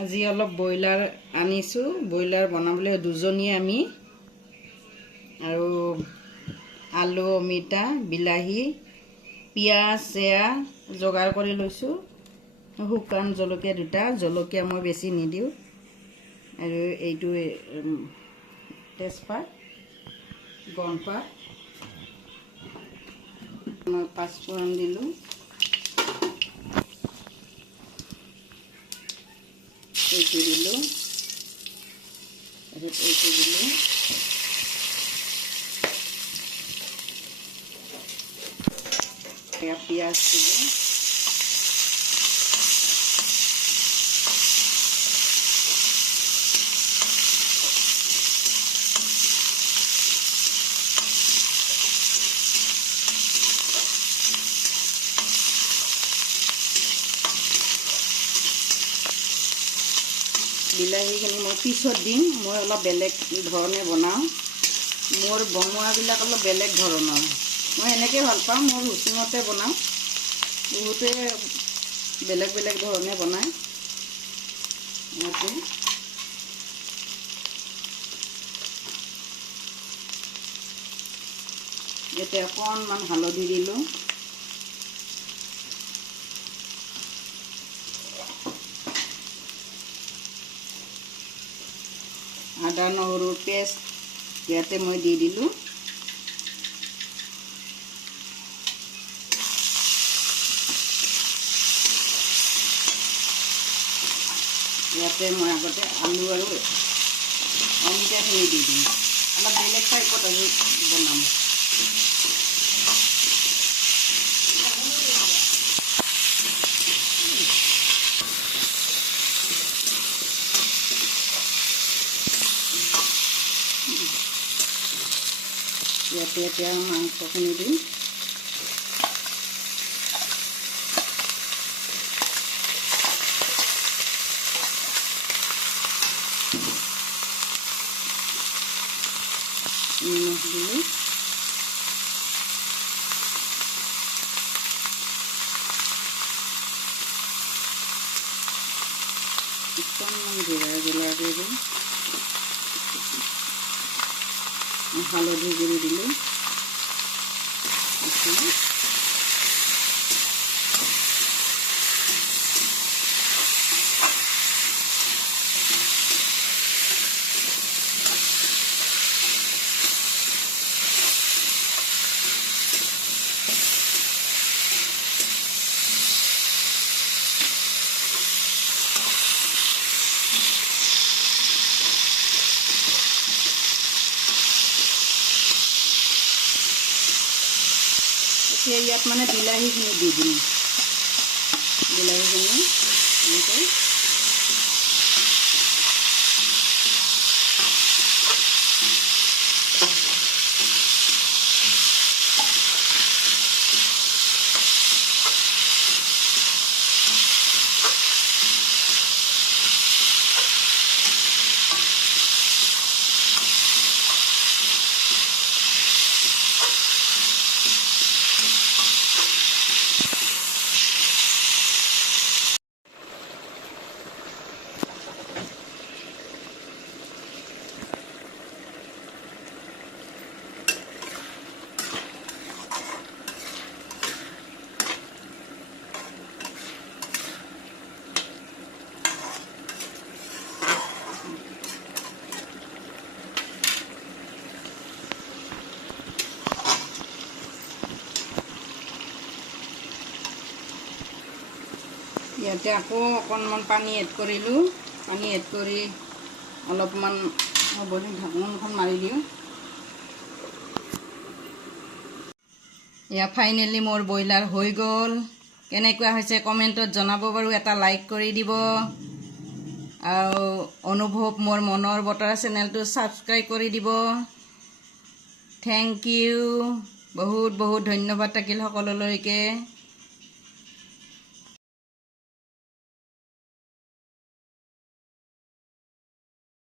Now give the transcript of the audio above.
আজি অলপ ব্ৰইলাৰ আনিছোঁ, ব্ৰইলাৰ বনাবলৈ দুজনীয়ে আমি, আৰু আলু, অমিতা, বিলাহী, পিঁয়াজ যোগাৰ কৰি লৈছোঁ। শুকান জলকীয়া দুটা, জলকীয়া মই বেছি নিদিওঁ, আৰু এইটো তেজপাত, গৰমপাত, মই পাঁচফোৰণ দিলোঁ, এইটো দিলোঁ, তাৰপিছত এইটো দিলোঁ, পিঁয়াজ দিলোঁ, বিলাহীখিনি মই পিছত দিম, মই অলপ বেলেগ ধৰণে বনাওঁ। মোৰ বনোৱাবিলাক অলপ বেলেগ ধৰণৰ, মই এনেকৈ ভাল পাওঁ, মোৰ ৰুচিমতে বনাওঁ। বহুতে বেলেগ বেলেগ ধৰণে বনায়। ইয়াতে অকণমান হালধি দিলোঁ, আদা নহৰুৰ পেষ্ট ইয়াতে মই দি দিলোঁ, ইয়াতে মই আগতে আলু আৰু অমিতাখিনি দি দিম। অলপ বেলেগ টাইপত আজি বনাম। ইয়াতে এতিয়া মাংসখিনি দিম, নিমখ দিলোঁ, অকণমান জিৰা দি দিম, হালধি গুড়ি দিলোঁ, এতিয়া ইয়াত মানে বিলাহীখিনি দি দিম, বিলাহীখিনি এনেকৈ ইয়াতে আকৌ অকণমান পানী এড কৰিলোঁ, পানী এড কৰি অলপমান হ'ব ঢাকনখন মাৰি দিওঁ। এয়া ফাইনেলি মোৰ ব্ৰইলাৰ হৈ গ'ল। কেনেকুৱা হৈছে কমেণ্টত জনাব বাৰু, এটা লাইক কৰি দিব, আৰু অনুভৱ মোৰ মনৰ বতৰা চেনেলটো ছাবস্ক্ৰাইব কৰি দিব। থেংক ইউ, বহুত বহুত ধন্যবাদ থাকিল সকলোলৈকে।